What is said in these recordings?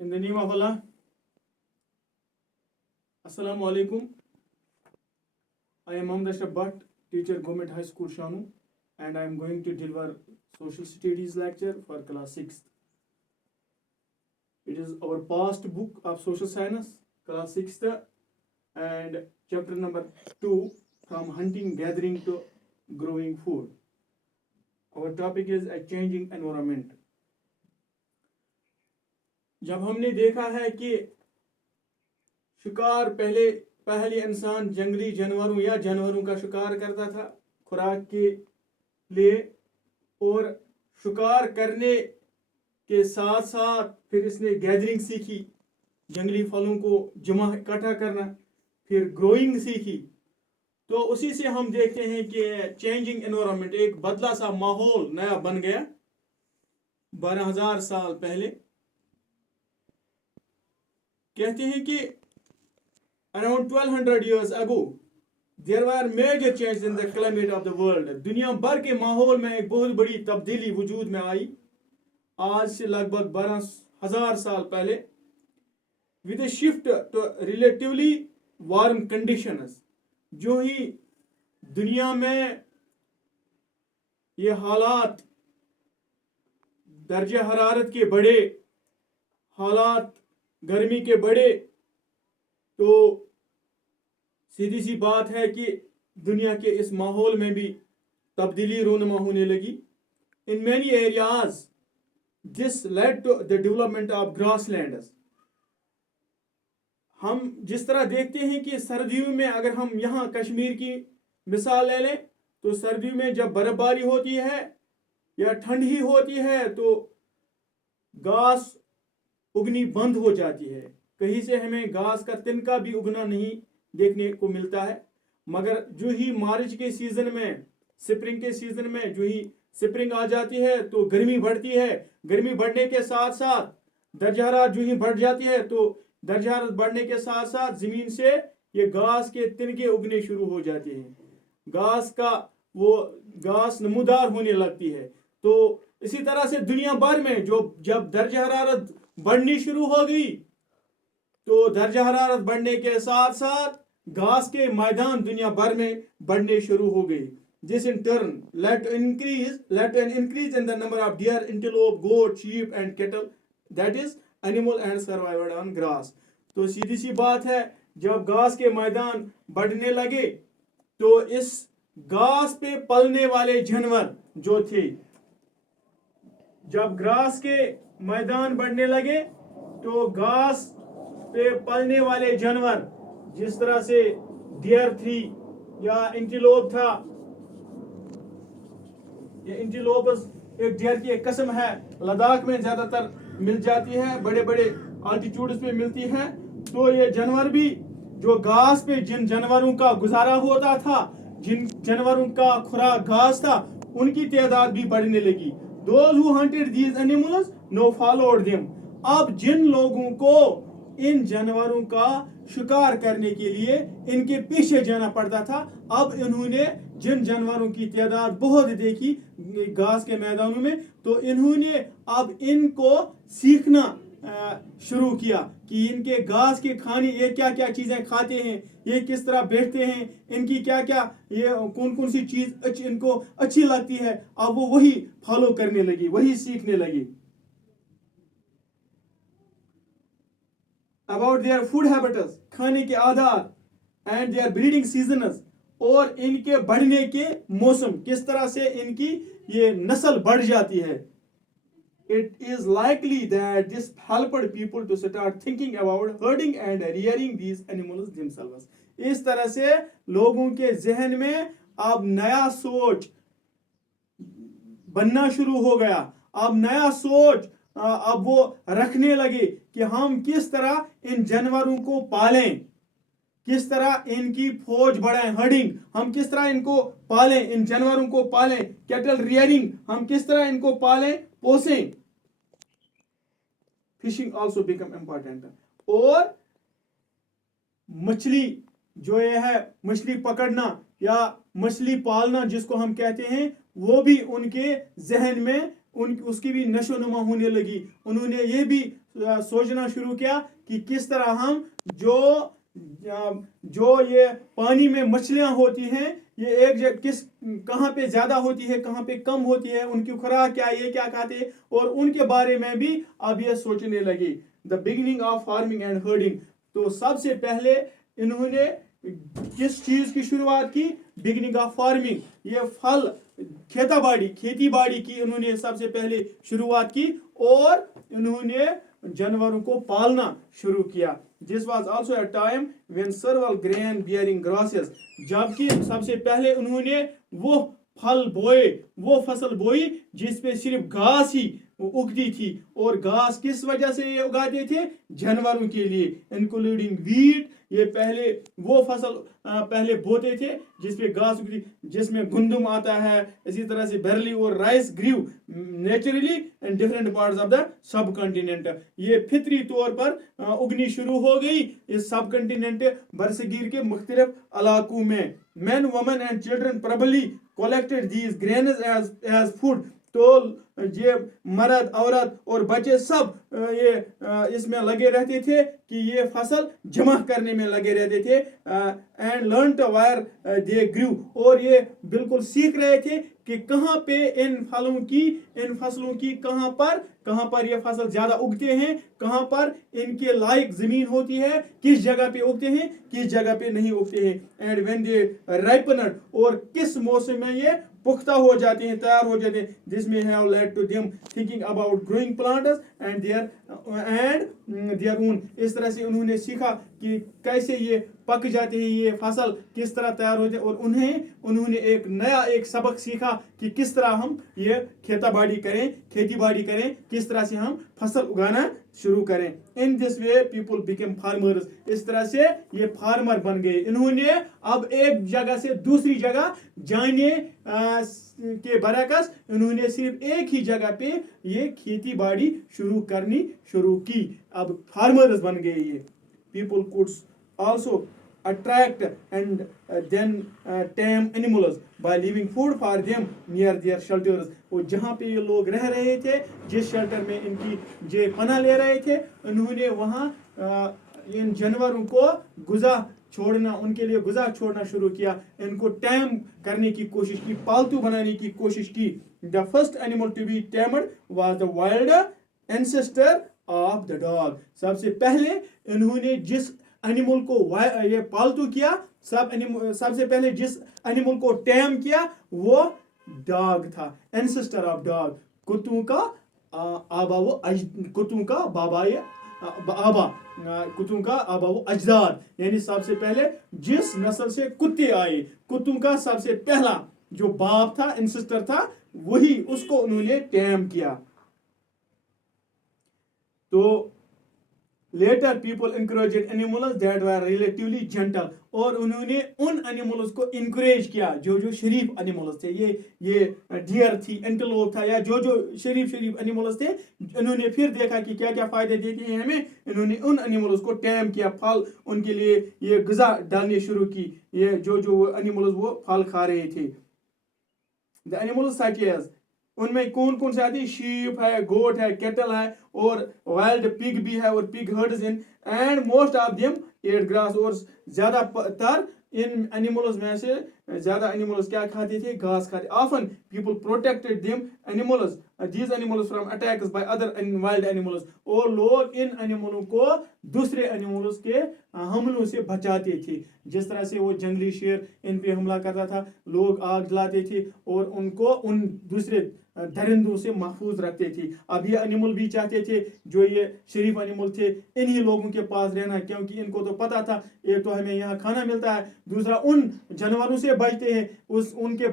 In the name of Allah, Assalamu alaikum. I am Mohammad Ashraf Bhatt, teacher, Government High School, Shanu, and I am going to deliver Social Studies lecture for class 6th. It is our past book of Social Science, class 6th, and chapter number 2, from hunting, gathering to growing food. Our topic is a changing environment. जब हमने देखा है कि शिकार पहले इंसान जंगली जानवरों या जानवरों का शिकार करता था खुराक के लिए, और शिकार करने के साथ साथ फिर इसने गैदरिंग सीखी, जंगली फलों को जमा इकट्ठा करना, फिर ग्रोइंग सीखी. तो उसी से हम देखते हैं कि चेंजिंग एनवायरनमेंट, एक बदला सा माहौल नया बन गया 12,000 साल पहले. कहते हैं कि around 1200 years ago there were major changes in the climate of the world. दुनिया भर के माहौल में एक बहुत बड़ी तब्दीली वजूद में आई आज से लगभग 12,000 साल पहले, with a shift to relatively warm conditions. जो ही दुनिया में ये हालात दर्जे हरारत के बढ़े, हालात गर्मी के बढ़े, तो सीधी सी बात है कि दुनिया के इस माहौल में भी तब्दीली रोनमा होने लगी. In many areas this led to the development of grasslands. हम जिस तरह देखते हैं कि सर्दियों में, अगर हम यहाँ कश्मीर की मिसाल ले लें, तो सर्दियों में जब बर्फबारी होती है या ठंड ही होती है तो घास उगनी बंद हो जाती है. कहीं से हमें घास का तिनका भी उगना नहीं देखने को मिलता है. मगर जो ही मार्च के सीजन में, स्प्रिंग के सीजन में जो ही स्प्रिंग आ जाती है तो गर्मी बढ़ती है. गर्मी बढ़ने के साथ साथ दर्जा हरारत जो ही बढ़ जाती है, तो दर्जा हरारत बढ़ने के साथ साथ जमीन से ये घास के तिनके उगने शुरू हो जाते हैं, घास नमूदार होने लगती है. तो इसी तरह से दुनिया भर में जब दर्जा हरारत बढ़नी शुरू हो गई, तो दर्जा हरारत बढ़ने के साथ साथ घास के मैदान दुनिया भर में बढ़ने शुरू हो गए. This in turn led to an increase in the number of deer, antelope, goat, sheep and cattle, that is animal and survived on grass. तो सीधी सी बात है, जब घास के मैदान बढ़ने लगे तो इस घास पे पलने वाले जानवर जो थे, जब घास के मैदान बढ़ने लगे तो घास पे पलने वाले जानवर, जिस तरह से डियर थी या एंटीलोप था, ये एंटीलोप एक डियर की एक किस्म है, लद्दाख में ज्यादातर मिल जाती है, बड़े बड़े आल्टीट्यूड्स पे मिलती है. तो ये जानवर भी जो घास पे, जिन जानवरों का गुजारा होता था, जिन जानवरों का खुराक घास था, उनकी तादाद भी बढ़ने लगी. Those who hunted these animals now followed them. अब जिन लोगों को इन जानवरों का शिकार करने के लिए इनके पीछे जाना पड़ता था, अब इन्होंने जिन जानवरों की तादाद बहुत देखी घास के मैदानों में, तो इन्होंने अब इनको सीखना शुरू किया कि इनके घास के खाने, ये क्या क्या चीजें खाते हैं, ये किस तरह बैठते हैं, इनकी क्या क्या, ये कौन कौन सी चीज इनको अच्छी लगती है. अब वो वही फॉलो करने लगी, वही सीखने लगी. About their food habits, खाने के आदात, and their breeding seasons, और इनके बढ़ने के मौसम, किस तरह से इनकी ये नस्ल बढ़ जाती है. It is likely that this helped people to start thinking about herding and rearing these animals themselves. इस तरह से लोगों के जहन में अब नया सोच बनना शुरू हो गया. अब नया सोच अब वो रखने लगे कि हम किस तरह इन जानवरों को पालें, किस तरह इनकी फौज बढ़ाएं. हर्डिंग, हम किस तरह इनको पालें, इन जानवरों को पालें. कैटल रियरिंग, हम किस तरह इनको पालें, पोसें. Fishing also become important. और मछली जो ये है, मछली पकड़ना या मछली पालना जिसको हम कहते हैं, वो भी उनके जहन में उसकी भी नशो नुमा होने लगी। उन्होंने ये भी सोचना शुरू किया कि किस तरह हम जो ये पानी में मछलियां होती हैं, ये एक जगह कहाँ पे ज्यादा होती है, कहाँ पे कम होती है, उनकी खुराक क्या, ये क्या खाते हैं, और उनके बारे में भी अब ये सोचने लगे। The beginning of farming and herding. तो सबसे पहले इन्होंने किस चीज की शुरुआत की? Beginning of farming. ये फल खेती बाड़ी की उन्होंने सबसे पहले शुरुआत की, और इन्होंने जानवरों को पालना शुरू किया। This was also a time when several grain bearing grasses, जबकि सबसे पहले उन्होंने वो फल बोए, वो फसल बोई जिसपे सिर्फ घास ही उगती थी, और घास किस वजह से ये उगाते थे? जानवरों के लिए, इंक्लूडिंग वीट। ये पहले वो फसल पहले बोते थे जिसपे घास उगती, जिसमें गुंदुम आता है। इसी तरह से बर्ली और rice grew naturally in different parts of the subcontinent. ये फितरी तौर पर उगनी शुरू हो गई इस सब कॉन्टिनेंट बरसगीर के मुख्तलिफ इलाकों में। Men, women and children probably collected these grains as food। तो ये मर्द, औरत और बच्चे सब ये इसमें लगे रहते थे कि ये फसल जमा करने में लगे रहते थे। एंड लर्न टू वायर दे ग्रू, और ये बिल्कुल सीख रहे थे कि कहाँ पे इन फसलों की कहाँ पर ये फसल ज्यादा उगते हैं, कहाँ पर इनके लायक जमीन होती है, किस जगह पे उगते हैं, किस जगह पे नहीं उगते हैं। एंड व्हेन दे राइपनड, और किस मौसम में ये पुख्ता हो जाते हैं, तैयार हो जाते हैं। This may have led to them thinking about growing plants and their own. इस तरह से उन्होंने सीखा कि कैसे ये पक जाते हैं, ये फसल किस तरह तैयार होते हैं, और उन्होंने एक सबक सीखा कि किस तरह हम ये खेती बाड़ी करें, किस तरह से हम फसल उगाना शुरू करें। In this way people became farmers. इस तरह से ये फार्मर बन गए। इन्होंने अब एक जगह से दूसरी जगह जाने के बरकस इन्होंने सिर्फ एक ही जगह पे ये खेती बाड़ी करनी शुरू की। अब फार्मर्स बन गए ये। People could also attract and then tame animals by leaving food for them near their shelters। और जहाँ पे ये लोग रह रहे थे, जिस शेल्टर में इनकी जे पनाह ले रहे थे, उन्होंने वहाँ इन जानवरों को उनके लिए गुज़ा छोड़ना शुरू किया, इनको टैम करने की कोशिश की, पालतू बनाने की कोशिश की। The first animal to be tamed was the wild ancestor of the dog. सबसे पहले इन्होंने जिस एनिमल को ये पालतू किया, सबसे पहले जिस एनिमल को टैम किया वो डॉग था, एंसेस्टर ऑफ डॉग। कुत्तों का आबा वो अजदाद, यानी सबसे पहले जिस नस्ल से कुत्ते आए, कुत्तों का सबसे पहला जो बाप था, एंसेस्टर था, वही उसको उन्होंने टैम किया। तो Later people encouraged animals that were relatively gentle, और उन्होंने उन एनिमल्स को इंकरेज किया जो शरीफ एनिमल्स थे। ये डियर थी, एंटेलोप था, या जो शरीफ एनिमल्स थे। इन्होंने फिर देखा कि क्या क्या फायदे देते हैं हमें, इन्होंने उन एनिमल्स को टैम किया, फल उनके लिए ये ग़िज़ा डालने शुरू की। ये जो एनिमल्स वो फल खा रहे थे। द एनिमल्स सच एज, उनमें कौन से आते हैं? शीप है, गोट है, केटल है, और वाइल्ड पिग भी है, और pig hertz in and most of them at grass. और ज्यादातर इन एनिमल्स में से ज्यादा एनिमल्स क्या खाते थे? घास खाते। Often people protected them animals these animals from attacks by other wild animals. और लोग इन एनिमलों को दूसरे एनिमल्स के हमलों से बचाते थे। जिस तरह से वो जंगली शेर इन पे हमला करता था, लोग आग जलाते थे और उनको उन दूसरे दरिंदों से महफूज रखते थे। अब ये एनिमल भी चाहते थे, जो ये शरीफ एनिमल थे, इन्हीं लोगों के पास रहना, क्योंकि इनको तो पता था एक तो हमें यहाँ खाना मिलता है, दूसरा उन जानवरों से बचते हैं, उनके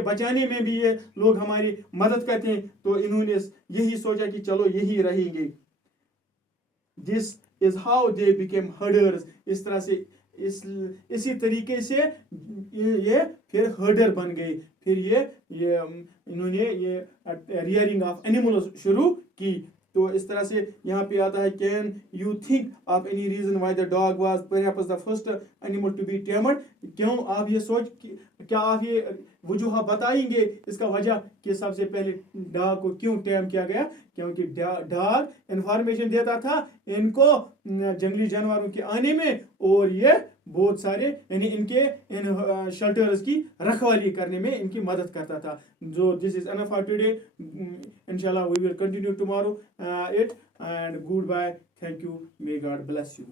बचाने में भी ये लोग हमारी मदद करते हैं। तो इन्होंने यही सोचा कि चलो यही रहेंगे। This is how they became herders. इस तरह से इसी तरीके से ये फिर हर्डर बन गए। फिर इन्होंने ये रियरिंग ऑफ एनिमल्स शुरू की। تو اس طرح سے یہاں پہ آتا ہے can you think of any reason why the dog was perhaps the first animal to be tamed. کیوں آپ یہ کیا آپ یہ وجوہات بتائیں گے اس کا وجہ کہ سب سے پہلے ڈاگ کو کیوں ٹیم کیا گیا؟ کیونکہ ڈاگ انفارمیشن دیتا تھا ان کو جنگلی جانوروں کے آنے میں, اور یہ بہت سارے یعنی ان شیلٹرز کی رکھوالی کرنے میں ان کی مدد کرتا تھا. جو دس از انف فار ٹوڈے. انشاءاللہ we will continue tomorrow it, and goodbye. Thank you. May God bless you.